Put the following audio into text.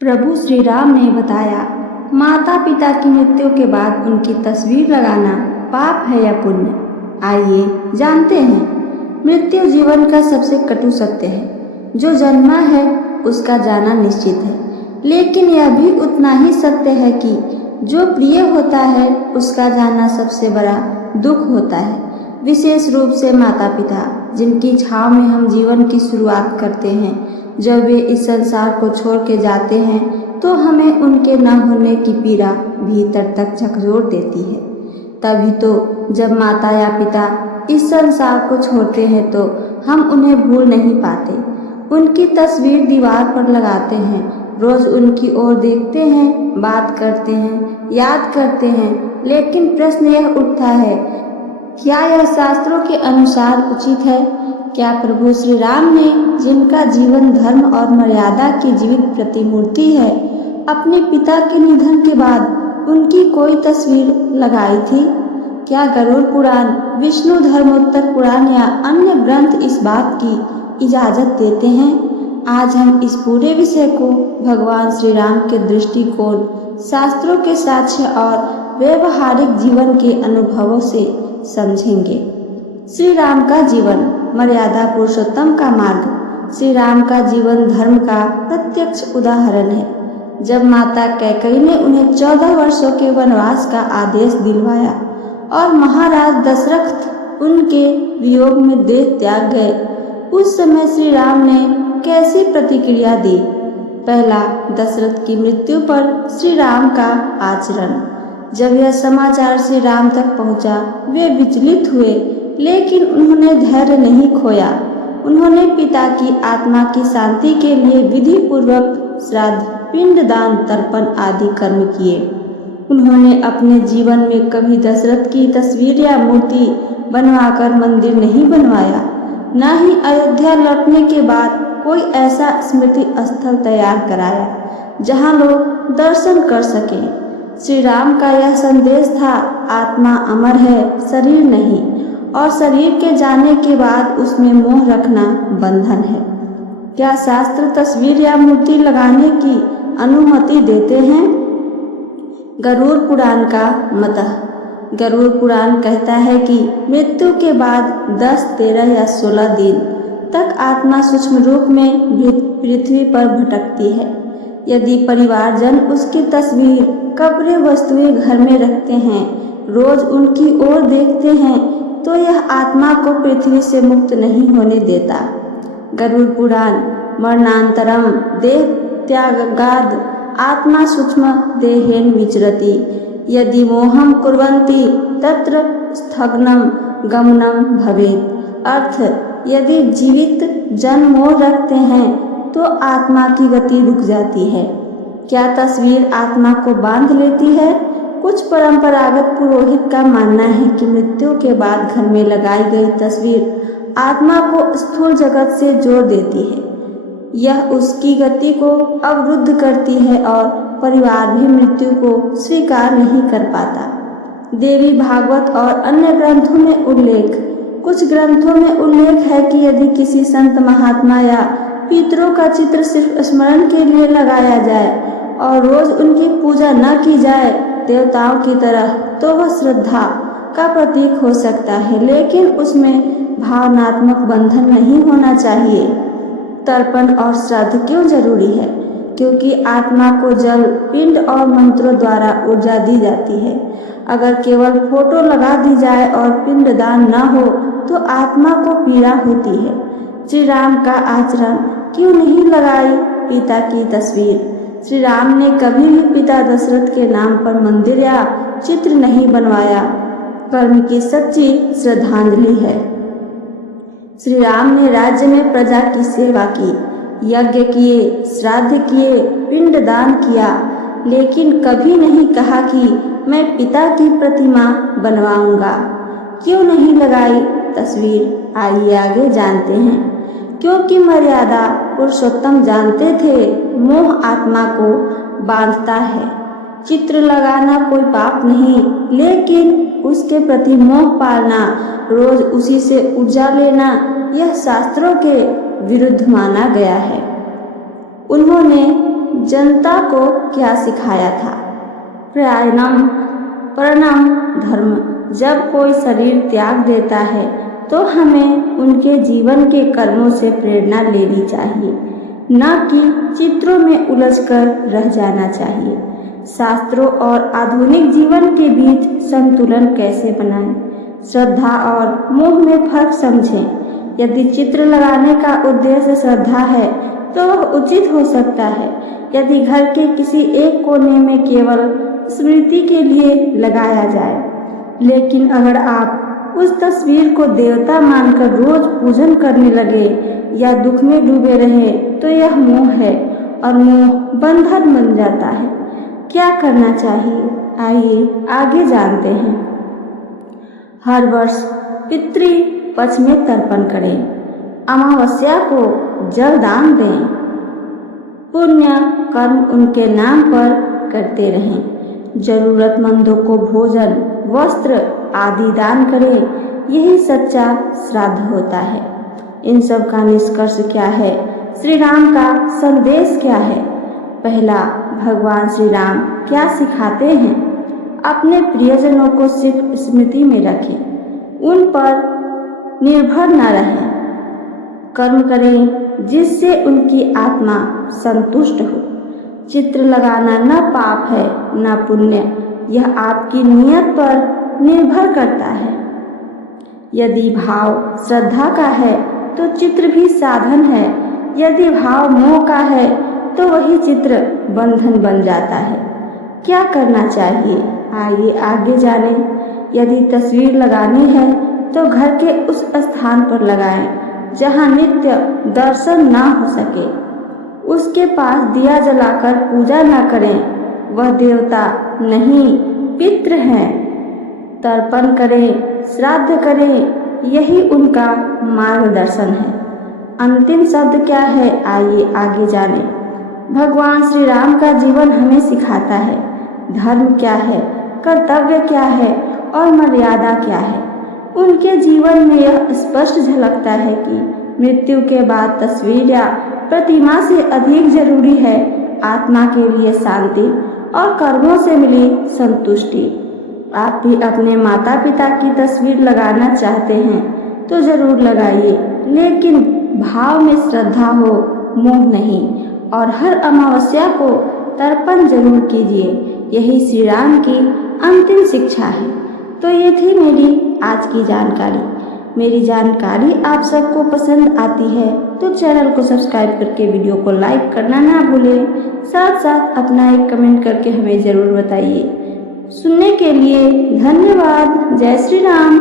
प्रभु श्री राम ने बताया, माता पिता की मृत्यु के बाद उनकी तस्वीर लगाना पाप है या पुण्य। आइए जानते हैं। मृत्यु जीवन का सबसे कटु सत्य है। जो जन्मा है उसका जाना निश्चित है, लेकिन यह भी उतना ही सत्य है कि जो प्रिय होता है उसका जाना सबसे बड़ा दुख होता है। विशेष रूप से माता पिता, जिनकी छाँव में हम जीवन की शुरुआत करते हैं। जब वे इस संसार को छोड़ के जाते हैं तो हमें उनके न होने की पीड़ा भीतर तक झकझोर देती है। तभी तो जब माता या पिता इस संसार को छोड़ते हैं तो हम उन्हें भूल नहीं पाते। उनकी तस्वीर दीवार पर लगाते हैं, रोज उनकी ओर देखते हैं, बात करते हैं, याद करते हैं। लेकिन प्रश्न यह उठता है, क्या यह शास्त्रों के अनुसार उचित है? क्या प्रभु श्री राम ने, जिनका जीवन धर्म और मर्यादा की जीवित प्रतिमूर्ति है, अपने पिता के निधन के बाद उनकी कोई तस्वीर लगाई थी? क्या गरुड़ पुराण, विष्णु धर्मोत्तर पुराण या अन्य ग्रंथ इस बात की इजाज़त देते हैं? आज हम इस पूरे विषय को भगवान श्री राम के दृष्टिकोण, शास्त्रों के साक्ष्य और व्यवहारिक जीवन के अनुभवों से समझेंगे। श्री राम का जीवन, मर्यादा पुरुषोत्तम का मार्ग। श्री राम का जीवन धर्म का प्रत्यक्ष उदाहरण है। जब माता कैकेयी ने उन्हें 14 वर्षों के वनवास का आदेश दिलवाया और महाराज दशरथ उनके वियोग में देह त्याग गए, उस समय श्री राम ने कैसी प्रतिक्रिया दी? पहला, दशरथ की मृत्यु पर श्री राम का आचरण। जब यह समाचार श्री राम तक पहुंचा, वे विचलित हुए, लेकिन उन्होंने धैर्य नहीं खोया। उन्होंने पिता की आत्मा की शांति के लिए विधि पूर्वक श्राद्ध, पिंडदान, तर्पण आदि कर्म किए। उन्होंने अपने जीवन में कभी दशरथ की तस्वीर या मूर्ति बनवाकर मंदिर नहीं बनवाया, न ही अयोध्या लौटने के बाद कोई ऐसा स्मृति स्थल तैयार कराया जहां लोग दर्शन कर सकें। श्री राम का यह संदेश था, आत्मा अमर है, शरीर नहीं, और शरीर के जाने के बाद उसमें मोह रखना बंधन है। क्या शास्त्र तस्वीर या मूर्ति लगाने की अनुमति देते हैं? गरुड़ पुराण का मतः, गरुड़ पुराण कहता है कि मृत्यु के बाद 10, 13 या 16 दिन तक आत्मा सूक्ष्म रूप में पृथ्वी पर भटकती है। यदि परिवारजन उसकी तस्वीर, कब्र, वस्तुएं घर में रखते हैं, रोज उनकी ओर देखते हैं, तो यह आत्मा को पृथ्वी से मुक्त नहीं होने देता। गरुड़ पुराण, मरणांतरम देह त्यागाद आत्मा सूक्ष्म देहेन विचरति, यदि मोहम कुर्वन्ति तत्र स्थगनम गमनम भवेत्। अर्थ, यदि जीवित जन मोह रखते हैं तो आत्मा की गति रुक जाती है। क्या तस्वीर आत्मा को बांध लेती है? कुछ परंपरागत पुरोहित का मानना है कि मृत्यु के बाद घर में लगाई गई तस्वीर आत्मा को स्थूल जगत से जोड़ देती है। यह उसकी गति को अवरुद्ध करती है और परिवार भी मृत्यु को स्वीकार नहीं कर पाता। देवी भागवत और अन्य ग्रंथों में उल्लेख, कुछ ग्रंथों में उल्लेख है कि यदि किसी संत महात्मा या पितरों का चित्र सिर्फ स्मरण के लिए लगाया जाए और रोज उनकी पूजा न की जाए देवताओं की तरह, तो वह श्रद्धा का प्रतीक हो सकता है, लेकिन उसमें भावनात्मक बंधन नहीं होना चाहिए। तर्पण और श्राद्ध क्यों जरूरी है? क्योंकि आत्मा को जल, पिंड और मंत्रों द्वारा ऊर्जा दी जाती है। अगर केवल फोटो लगा दी जाए और पिंडदान न हो तो आत्मा को पीड़ा होती है। श्री राम का आचरण, क्यों नहीं लगाई पिता की तस्वीर? श्री राम ने कभी भी पिता दशरथ के नाम पर मंदिर या चित्र नहीं बनवाया। कर्म की सच्ची श्रद्धांजलि है। श्री राम ने राज्य में प्रजा की सेवा की, यज्ञ किए, श्राद्ध किए, पिंडदान किया, लेकिन कभी नहीं कहा कि मैं पिता की प्रतिमा बनवाऊंगा। क्यों नहीं लगाई तस्वीर? आइए आगे जानते हैं। क्योंकि मर्यादा पुरुषोत्तम जानते थे, मोह आत्मा को बांधता है। चित्र लगाना कोई पाप नहीं, लेकिन उसके प्रति मोह पालना, रोज उसी से ऊर्जा लेना, यह शास्त्रों के विरुद्ध माना गया है। उन्होंने जनता को क्या सिखाया था? परम धर्म। जब कोई शरीर त्याग देता है तो हमें उनके जीवन के कर्मों से प्रेरणा लेनी चाहिए, न कि चित्रों में उलझकर रह जाना चाहिए। शास्त्रों और आधुनिक जीवन के बीच संतुलन कैसे बनाएं? श्रद्धा और मोह में फर्क समझें। यदि चित्र लगाने का उद्देश्य श्रद्धा है तो वह उचित हो सकता है। यदि घर के किसी एक कोने में केवल स्मृति के लिए लगाया जाए, लेकिन अगर आप उस तस्वीर को देवता मानकर रोज पूजन करने लगे या दुख में डूबे रहे तो यह मोह है और मोह बंधन बन जाता है। क्या करना चाहिए? आइए आगे जानते हैं। हर वर्ष पितृ पक्ष में तर्पण करें। अमावस्या को जल दान दें। पुण्य कर्म उनके नाम पर करते रहें। जरूरतमंदों को भोजन, वस्त्र आदि दान करें। यही सच्चा श्राद्ध होता है। इन सब का निष्कर्ष क्या है? श्री राम का संदेश क्या है? पहला, भगवान श्री राम क्या सिखाते हैं? अपने प्रियजनों को सिर्फ स्मृति में रखें, उन पर निर्भर न रहें। कर्म करें जिससे उनकी आत्मा संतुष्ट हो। चित्र लगाना न पाप है न पुण्य, यह आपकी नियत पर निर्भर करता है। यदि भाव श्रद्धा का है तो चित्र भी साधन है। यदि भाव मोह का है तो वही चित्र बंधन बन जाता है। क्या करना चाहिए? आइए आगे जानें। यदि तस्वीर लगानी है तो घर के उस स्थान पर लगाएं जहां नित्य दर्शन ना हो सके। उसके पास दिया जलाकर पूजा ना करें, वह देवता नहीं पितृ हैं। तर्पण करें, श्राद्ध करें, यही उनका मार्गदर्शन है। अंतिम शब्द क्या है? आइए आगे जानें। भगवान श्री राम का जीवन हमें सिखाता है धर्म क्या है, कर्तव्य क्या है और मर्यादा क्या है। उनके जीवन में यह स्पष्ट झलकता है कि मृत्यु के बाद तस्वीर या प्रतिमा से अधिक जरूरी है आत्मा के लिए शांति और कर्मों से मिली संतुष्टि। आप भी अपने माता पिता की तस्वीर लगाना चाहते हैं तो जरूर लगाइए, लेकिन भाव में श्रद्धा हो, मोह नहीं। और हर अमावस्या को तर्पण जरूर कीजिए। यही श्री राम की अंतिम शिक्षा है। तो ये थी मेरी आज की जानकारी। मेरी जानकारी आप सबको पसंद आती है तो चैनल को सब्सक्राइब करके वीडियो को लाइक करना ना भूलें। साथ साथ अपना एक कमेंट करके हमें ज़रूर बताइए। सुनने के लिए धन्यवाद। जय श्री राम।